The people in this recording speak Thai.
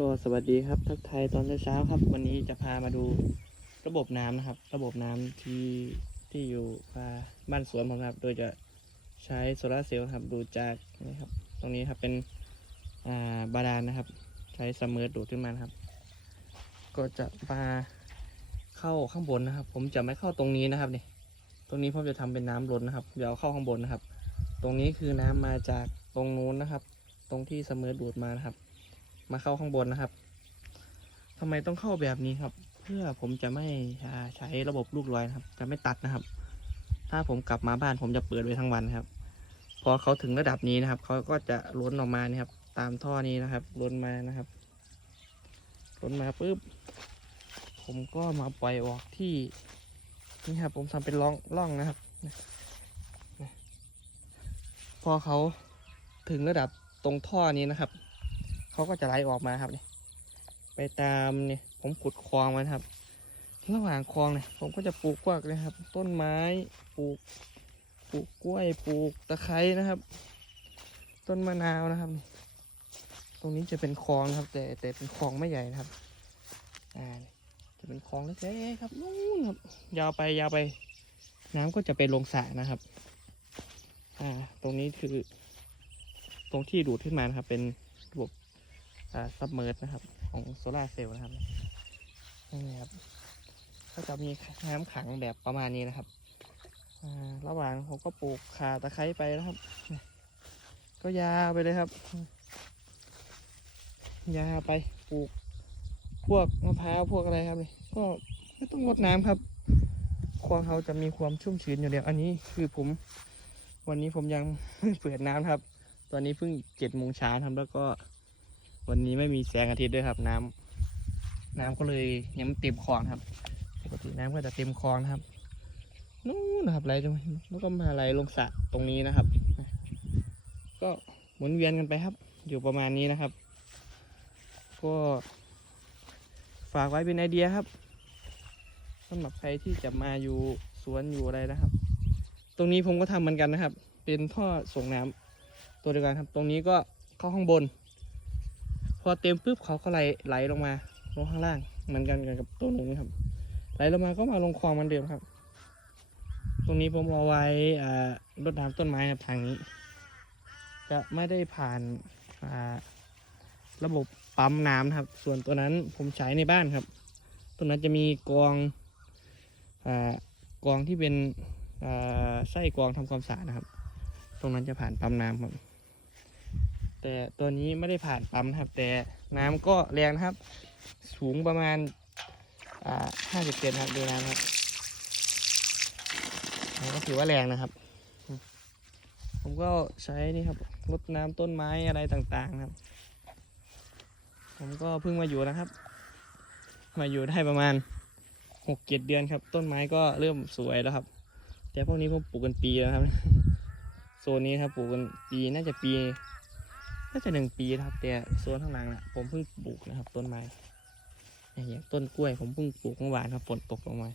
ก็สวัสดีครับทักทายตอนเช้าครับ วันนี้จะพามาดูระบบน้ำนะครับ ระบบน้ำที่ที่อยู่อ่าบ้านสวนผมครับ โดยจะใช้โซลาร์เซลล์ครับ ดูจากนี่ครับ ตรงนี้ครับเป็นอ่าบาดาลนะครับ ใช้ซัมอร์ดูดขึ้นมานครับ ก็จะมาเข้าข้างบนนะครับ ผมจะไม่เข้าตรงนี้นะครับนี่ตรงนี้ผมจะทำเป็นน้ำล้นนะครับเดี๋ยวเข้าข้างบนนะครับ ตรงนี้คือน้ำมาจากตรงนู้นนะครับ ตรงที่ซัมเมอร์ดูดมานะครับ มาเข้าข้างบนนะครับทำไมต้องเข้าแบบนี้ครับ เพื่อผมจะไม่ใช้ระบบลูกลอยนะครับ จะไม่ตัดนะครับ ถ้าผมกลับมาบ้านผมจะเปิดไว้ทั้งวันครับ พอเขาถึงระดับนี้นะครับเขาก็จะล้นออกมานี่ครับ ตามท่อนี้นะครับ ล้นมานะครับล้นมาปุ๊บผมก็มาปล่อยออกที่นี่ครับ ผมทำเป็นร่องร่องนะครับ พอเขาถึงระดับตรงท่อนี้นะครับ เขาก็จะไหลออกมาครับนี่ไปตามเนี่ยผมขุดคลองมานครับระหว่างคลองเนี่ยผมก็จะปลูกกวักเลยครับ ต้นไม้ปลูกปลูกกล้วยปลูกตะไคร้นะครับ ต้นมะนาวนะครับ ตรงนี้จะเป็นคลองนะครับ แต่แต่เป็นคลองไม่ใหญ่นะครับอ่าจะเป็นคลองเล็กๆครับนู่นครับ ยาวไปยาวไป น้ำก็จะไปลงสระนะครับ อ่า ตรงนี้คือ ตรงที่ดูดขึ้นมานะครับ เป็นระบบ ซับเมอร์นะครับ ของโซลาเซลล์นะครับนี่ครับ ก็จะมีน้ำขังแบบประมาณนี้นะครับระหว่างผมก็ปลูกขาตะไคร้ไปนะครับ ก็ยาไปเลยครับ ยาไปปลูกพวกมะพร้าวพวกอะไรครับนี่ก็ไม่ต้องรดน้ำครับคลองเขาจะมีความชุ่มชื้นอยู่เดียวอันนี้คือผม วันนี้ผมยังเปิดน้ำครับ ตอนนี้เพิ่งเจ็ดโมงเช้าครับแล้วก็ วันนี้ไม่มีแสงอาทิตย์ด้วยครับ น้ำน้ำก็เลยยังไม่เต็มคลองครับปกติน้ำก็จะเต็มคลองนะครับนู่นนะครับไหลลงแล้วก็มาไหลลงสระตรงนี้นะครับ ก็หมุนเวียนกันไปครับ อยู่ประมาณนี้นะครับ ก็ฝากไว้เป็นไอเดียครับสำหรับใครที่จะมาอยู่สวนอยู่อะไรนะครับ ตรงนี้ผมก็ทำเหมือนกันนะครับ เป็นท่อส่งน้ำตัวเดียวกันครับ ตรงนี้ก็เข้าข้างบน อเต็มปุ๊บเขาก็ไหลไหลลงมาลงข้างล่างเหมือนกันกับตัวนู้ครับ ไหลลงมาก็มาลงคลองเหมือนเดิมครับ ตรงนี้ผมเอาไว้อ่ารดน้ำต้นไม้ครับทางนี้ จะไม่ได้ผ่านอ่าระบบปั๊มน้ำครับ ส่วนตัวนั้นผมใช้ในบ้านครับตัวนั้นจะมีกรองอ่ากรองที่เป็นอ่าไส้กรองทำความสะอาดนะครับ ตรงนั้นจะผ่านปั๊มน้ำครับ แต่ตัวนี้ไม่ได้ผ่านปั๊มครับ แต่น้ำก็แรงนะครับ สูงประมาณอ่าห้าสิบเซนครับดูน้ำครับก็ถือว่าแรงนะครับ ผมก็ใช้นี่ครับรดน้ำต้นไม้อะไรต่างๆครับ ผมก็เพิ่งมาอยู่นะครับ มาอยู่ได้ประมาณหกเจ็ดเดือนครับ ต้นไม้ก็เริ่มสวยแล้วครับ แต่พวกนี้ผมปลูกกันปีแล้วครับโซนนี้ครับปลูกกันปีน่าจะปี น่าจะหนึ่งปีนะครับ แต่สวนข้างหลังน่ะผมเพิ่งปลูกนะครับ ต้นไม้อย่างต้นกล้วยผมเพิ่งปลูกเมื่อวานครับฝนตกลงมา